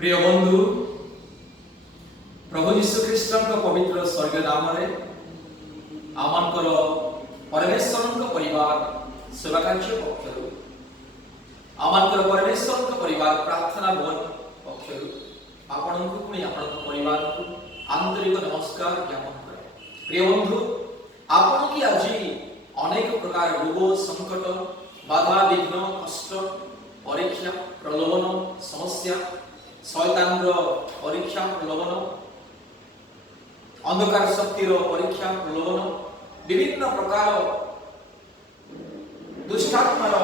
प्रिय बंधु प्रभु यीशु ख्रीष्ट पवित्र स्वर्ग नाम आमंकर परमेश्वर परिवार सेवा कार्य पक्षर आमंकर परमेश्वर परिवार प्रार्थना भवन पक्षर आपण परिवार को आंतरिक नमस्कार ज्ञापन करे। प्रिय बंधु आपण की आज अनेक प्रकार रोग संकट बाधा विघ्न कष्ट परीक्षा प्रलोभन समस्या शैतान परीक्षा प्रलोभन अंधकार शक्तिर परीक्षा प्रलोभन विभिन्न प्रकार दुष्टात्मार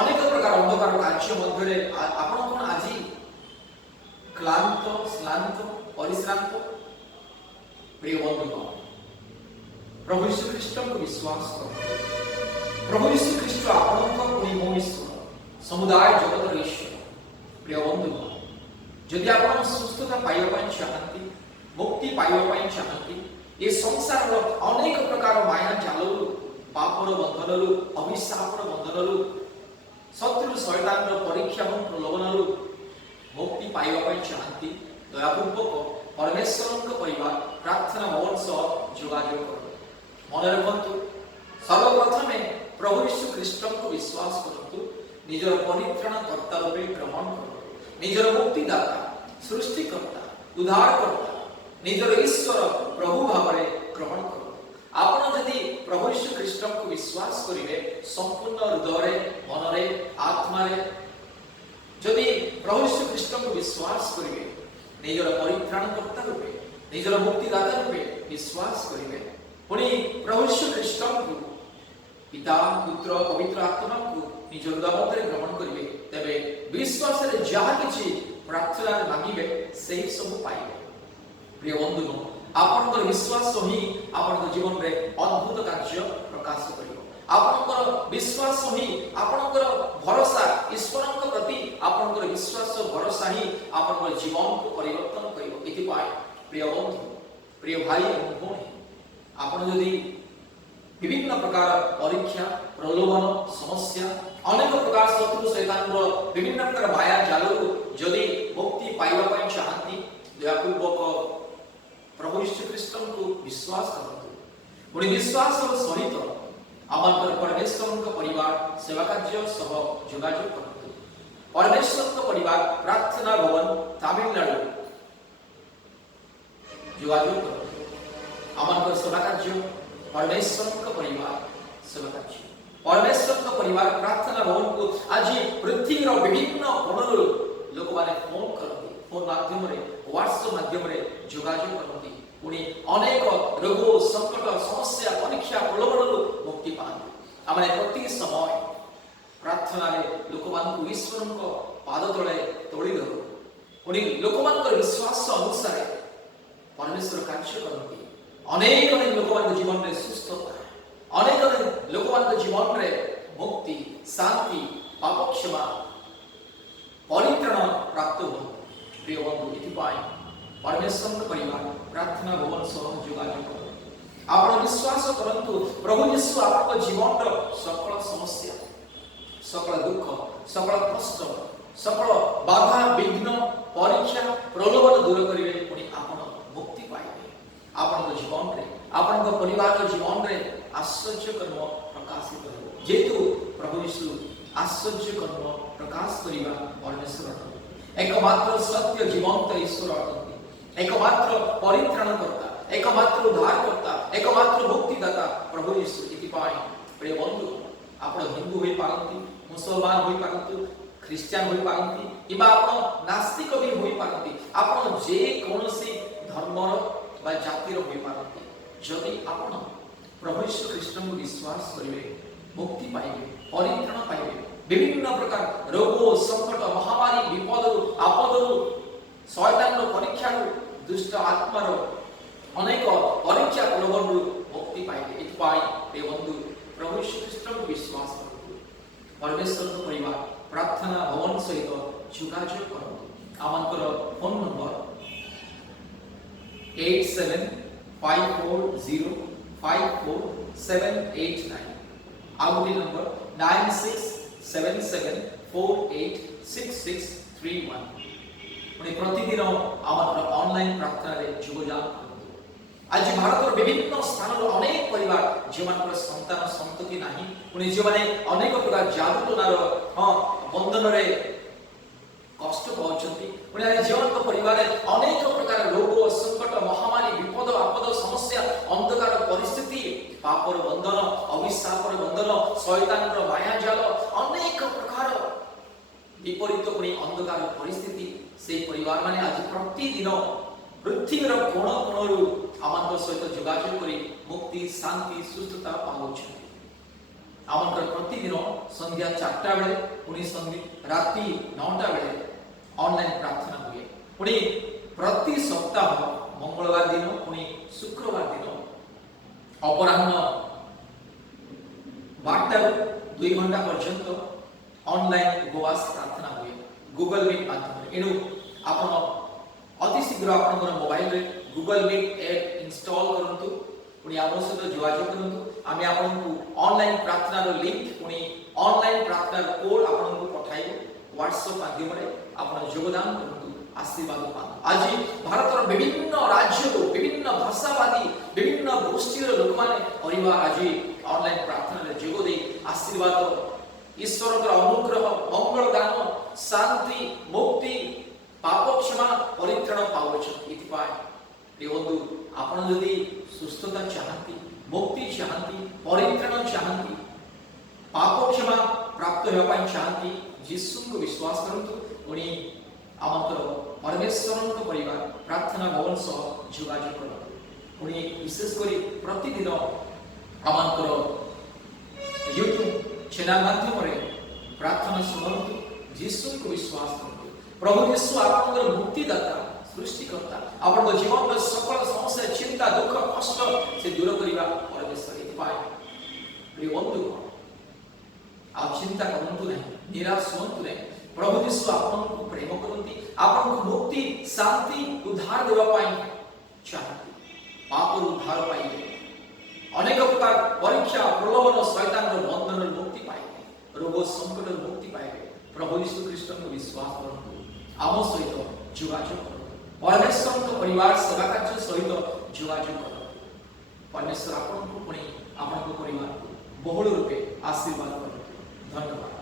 अनेक प्रकार अंधकार कार्य मध्य आपण आज क्लांत श्रांत परिश्रांत। प्रिय बंधु प्रभु यीशु ख्रीष्ट को विश्वास करो। प्रभु यीशु ख्रीष्ट आपण ईश्वर समुदाय जगत ईश्वर। प्रिय बंधु जदि आप सुस्थता पाइबा चाहती मुक्ति पाइबा चाहती ये संसार अनेक प्रकार माया जाल पापर बंधन अभिशापर बंधन शत्रु शैतान परीक्षा और प्रलोभन मुक्ति पाइबा चाहती दयापूर्वक परमेश्वर परिवार प्रार्थना भवन सह जोगाजोग करो। मन रखु सर्वप्रथम प्रभु यीशु ख्रीष्ट को विश्वास करतु निजर परित्राणकर्ता रूपे ग्रहण करो। निजर मुक्तिदाता सृष्टिकर्ता उद्धारकर्ता निजर ईश्वर प्रभु भाव ग्रहण करो। आपण जदि प्रभु यीशु ख्रीष्ट को विश्वास करेंगे संपूर्ण हृदय मन आत्मा जदि प्रभु यीशु ख्रीष्ट को विश्वास करेंगे निजर परित्राणकर्ता रूपे निजर मुक्तिदाता रूपे विश्वास करेंगे पुणी प्रभु यीशु ख्रीष्ट को पिता पुत्र पवित्र आत्मा को निज हृदय मध्य ग्रहण करेंगे तेरे विश्वास रे जहाँ किसी प्रार्थना मांगे से सब पाइबे। प्रिय बंधु आपनकर विश्वास ही आपन जीवन रे अद्भुत कार्य प्रकाश करियो। आपनकर विश्वास ही आपनकर भरोसा ईश्वर प्रति आपनकर विश्वास भरोसा ही आपनकर जीवन को परिवर्तन करियो। इति पाए प्रिय बंधु प्रिय भाई एवं भौणी आपन जदि विभिन्न प्रकार परीक्षा प्रलोभन समस्या अनेक प्रकार शत्रु शैतान विभिन्न प्रकार माया जाल जदि मुक्ति पाइबा चाहती दयापूर्वक प्रभु यीशु ख्रीष्ट को विश्वास करतु पुणी विश्वास सहित आमंकर परमेश्वर परिवार सेवा कार्य सह जोगाजोग करतु। परमेश्वर परिवार प्रार्थना भवन तमिलनाडु जोगाजोग करतु। आमंकर सेवा कार्य परमेश्वर परिवार सेवा कार्य परमेश्वर परिवार प्रार्थना भवन को आज पृथ्वी विभिन्न कोणर लोक माने फोन करती फोन माध्यम व्हाट्सएप माध्यम जोगाजोग करती पुणी अनेक रोग संकट समस्या परीक्षा प्रलोभन मुक्ति पाती। आम प्रति समय प्रार्थना लोक मान ईश्वर पाद तले तोड़ी धरू पुणी लोक विश्वास अनुसार परमेश्वर कार्य करती। अनेक अनेक लोक मान जीवन में सुस्थता अनेक अनेक लोक मान जीवन में मुक्ति शांति पाप क्षमा परित्राण प्राप्त हो। प्रिय बंधु इतिपाई परमेश्वर परिवार प्रार्थना भवन सह जोगाजोग करो। आपण विश्वास करंतु प्रभु यीशु आपन जीवन सकल समस्या सकल दुख सकल कष्ट सकल बाधा विघ्न परीक्षा प्रलोभन दूर करिवे पुणी आपण मुक्ति पाइबे। आपण जीवन रे आपण परिवार जीवन रे आश्चर्य कर्म प्रकाशित हो जेतु प्रभु यीशु आश्चर्य कर्म प्रकाश करिवा परमेश्वर एकमात्र सत्य जीवंत ईश्वर अटंती एकमात्र परित्राणकर्ता एकमात्र उद्धारकर्ता एकमात्र मुक्तिदाता प्रभु यीशु। इतिपाई प्रिय बंधु आपण हिंदू होई पारंती मुसलमान होई पारंतु ख्रिस्टियन होई पारंती किबा आपण नास्तिक भी होई पारंती आपण जे कोनोसी धर्मर बा जातिर होई पारंती जदि आपण प्रभु यीशु ख्रीष्ट को विश्वास करिवे मुक्ति पाइबे परित्राण पाइबे। विभिन्न प्रकार रोग संकट महामारी विपद आपद शैतान परीक्षा दुष्ट आत्मार अनेक परीक्षा प्रलोभन मुक्ति पाइबे। इतिपाई प्रिय बंधु प्रभु यीशु ख्रीष्ट को विश्वास करतु परमेश्वर परिवार प्रार्थना भवन सहित जोगाजोग करतु। आमंकर फोन नंबर 8754054789 आउडी नंबर 9677486631। पुणी प्रतिदिन आम ऑनलाइन प्रार्थना रे जोगदान करंतु। आज भारत विभिन्न स्थान अनेक परिवार जो मान संतान संतति नाही पुणी जो माने अनेक प्रकार जादू टोनार बंधन रे कष्ट पाउछंती पुणी आज जीवन परिवार अनेक प्रकार रोग संकट महामारी विपद आपद समस्या अंधकार परिस्थिति पापर बंधन अभिशापर बंधन शैतान माया जाल अनेक प्रकार विपरीत पुणी अंधकार परिस्थिति से परिवार माने आज प्रतिदिन पृथ्वीर कोण कोणरू आमंत्र सहित जोगाजोग करी मुक्ति शांति सुस्थता पाउछंती। आमंत्र प्रतिदिन संध्या 4टा बेले पुणी संध्या राति 9टा बेले ऑनलाइन प्रार्थना हुए पुणी प्रति सप्ताह मंगलवार दिन पुणी शुक्रवार दिन अपराह्न 12 2 घंटा पर्यंत ऑनलाइन उपवास प्रार्थना हुए गूगल मीट माध्यम एणु आपण अति शीघ्र आपन मोबाइल रे गूगल मीट ऐप इंस्टॉल करंतु पुणी आम सहित जोगाजोग करंतु आमे आपनकु ऑनलाइन प्रार्थना रो लिंक पुणी ऑनलाइन प्रार्थना रो कोड आपनकु पठाइबो व्हाट्सएप माध्यम रे आपण योगदान करंतु आशीर्वाद पान। आज भारत विभिन्न राज्य विभिन्न भाषावादी विभिन्न गोष्ठी लोक माने परिवार आज ऑनलाइन प्रार्थना रे जोग दे आशीर्वाद ईश्वर अनुग्रह मंगल दान शांति मुक्ति पाप क्षमा परित्राण पाउछन। इतिपाय प्रिय बंधु आपण जदि सुस्थता चाहती मुक्ति चाहती परित्राण चाहती पाप क्षमा प्राप्त होबा पय चाहती यीशु को विश्वास करंतु पुणी आमंत्र परमेश्वर परिवार प्रार्थना भवन सह जोगाजोग करंतु पुणी विशेष करी प्रतिदिन आमंत्र यूट्यूब चैनल माध्यम रे प्रार्थना सुनंतु यीशु को विश्वास करंतु। प्रभु यीशु आपनकर मुक्तिदाता सृष्टिकर्ता आपन जीवन में सकल समस्या चिंता दुख कष्ट से दूर करिवा परमेश्वर इतिपाय प्रिय बंधु आप चिंता करंतु नहीं निराश होंतु नहीं प्रभु यीशु आपनको प्रेम करंती आपनको मुक्ति शांति उद्धार देवा पाई चाहती पाप उद्धार पाइबे अनेक प्रकार परीक्षा प्रलोभन शैतान रो बंधन रो मुक्ति पाइबे रोग संकट रो मुक्ति पाइबे प्रभु यीशु ख्रीष्ट को विश्वास करंतु आम सहित जोगाजोग करंतु परमेश्वर परिवार सेवा कार्य सहित जोगाजोग करंतु परमेश्वर आपनको पुणी आपनको परिवार को बहुल रूपे आशीर्वाद करंतु। धन्यवाद।